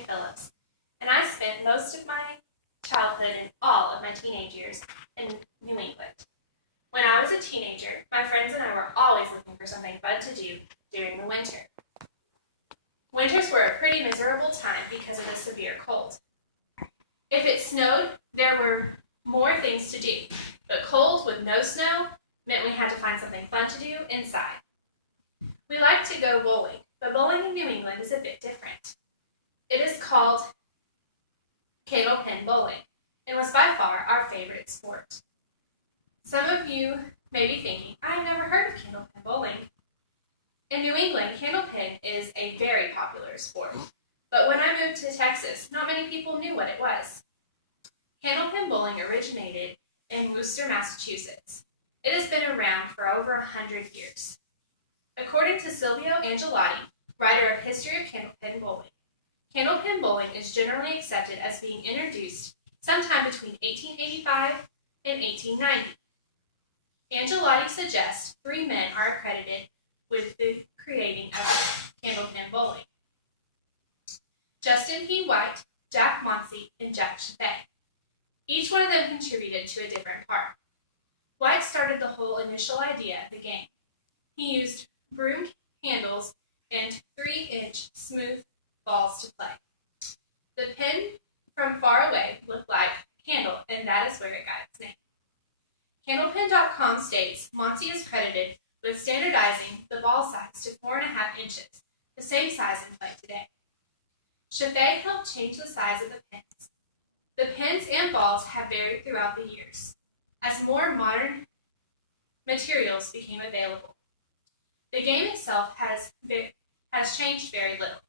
TanyaPhillips, and I spent most of my childhood and all of my teenage years in New England. When I was a teenager, my friends and I were always looking for something fun to do during the winter. Winters were a pretty miserable time because of the severe cold. If it snowed, there were more things to do, but cold with no snow meant we had to find something fun to do inside. We like to go bowling, but bowling in New England is a bit different. It is called Candlepin bowling and was by far our favorite sport. Some of you may be thinking, I've never heard of Candlepin bowling. In New England, Candlepin is a very popular sport, but when I moved to Texas, not many people knew what it was. Candlepin bowling originated in Worcester, Massachusetts. It has been around for over 100 years. According to Silvio Angelotti, writer of History of Candlepin bowling is generally accepted as being introduced sometime between 1885 and 1890. Angelotti suggests 3 men are accredited with the creating of Candlepin bowling: Justin P. White, Jack Monsey, and Jack Chaffee. Each one of them contributed to a different part. White started the whole initial idea of the game. He used broom handles and 3-inch smooth balls to play. The pin from far away looked like a candle, and that is where it got its name. Candlepin.com states Monsey is credited with standardizing the ball size to 4.5 inches, the same size in play today. Chaffee helped change the size of the pins. The pins and balls have varied throughout the years as more modern materials became available. The game itself has changed very little.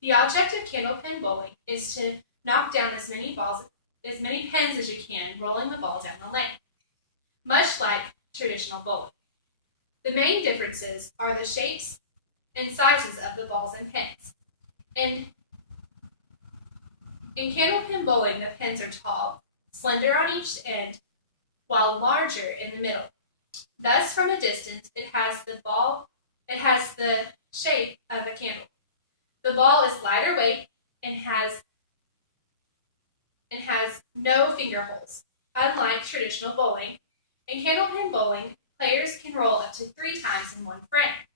The object of Candlepin bowling is to knock down as many pins as you can, rolling the ball down the lane, much like traditional bowling. The main differences are the shapes and sizes of the balls and pins. In Candlepin bowling, the pins are tall, slender on each end, while larger in the middle. Thus, from a distance, it has the shape of a candle. The ball is lighter weight and has no finger holes. Unlike traditional bowling, in Candlepin bowling, players can roll up to 3 times in one frame.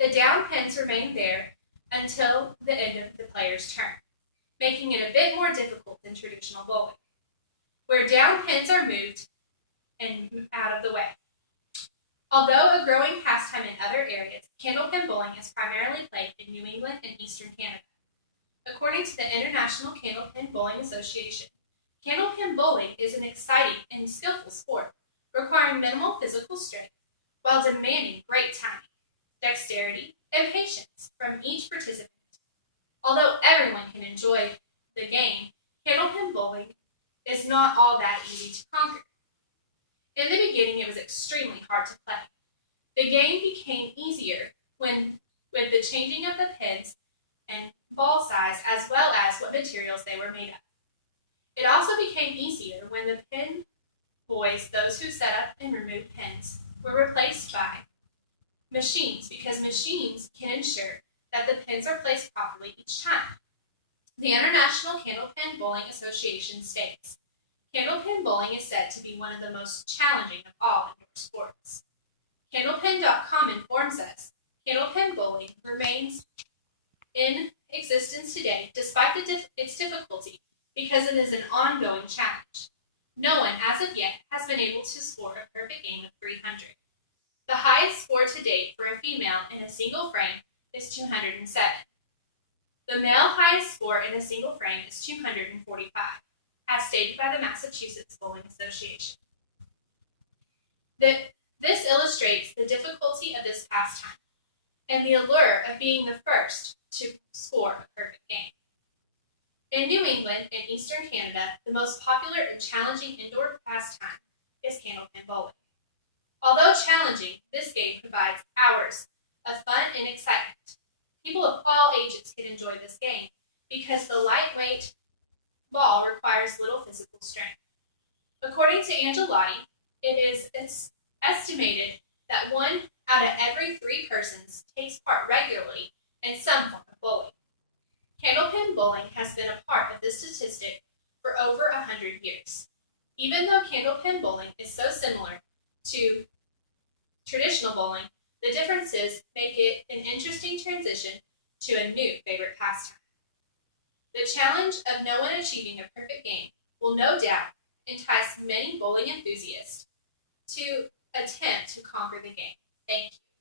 The down pins remain there until the end of the player's turn, making it a bit more difficult than traditional bowling, where down pins are moved and out of the way. Although a growing pastime in other areas, Candlepin bowling is primarily played in New England and Eastern Canada. According to the International Candlepin Bowling Association, Candlepin bowling is an exciting and skillful sport, requiring minimal physical strength while demanding great timing, dexterity, and patience from each participant. Although everyone can enjoy the game, Candlepin bowling is not all that easy to conquer. In the beginning, it was extremely hard to play. The game became easier with the changing of the pins and ball size, as well as what materials they were made of. It also became easier when the pin boys, those who set up and remove pins, were replaced by machines, because machines can ensure that the pins are placed properly each time. The International Candlepin Bowling Association states, Candlepin bowling is said to be one of the most challenging of all indoor sports. Candlepin.com informs us Candlepin bowling remains in existence today despite its difficulty because it is an ongoing challenge. No one, as of yet, has been able to score a perfect game of 300. The highest score to date for a female in a single frame is 207. The male highest score in a single frame is 245. As stated by the Massachusetts Bowling Association. This illustrates the difficulty of this pastime and the allure of being the first to score a perfect game. In New England and Eastern Canada, the most popular and challenging indoor pastime is Candlepin bowling. Although challenging, this game provides hours of fun and excitement. People of all ages can enjoy this game because the lightweight ball requires little physical strength. According to Angelotti, it is estimated that 1 out of every 3 persons takes part regularly in some form of bowling. Candlepin Candlepin bowling has been a part of this statistic for over 100 years. Even though candlepin bowling is so similar to traditional bowling, the differences make it an interesting transition to a new favorite pastime. The challenge of no one achieving a perfect game will no doubt entice many bowling enthusiasts to attempt to conquer the game. Thank you.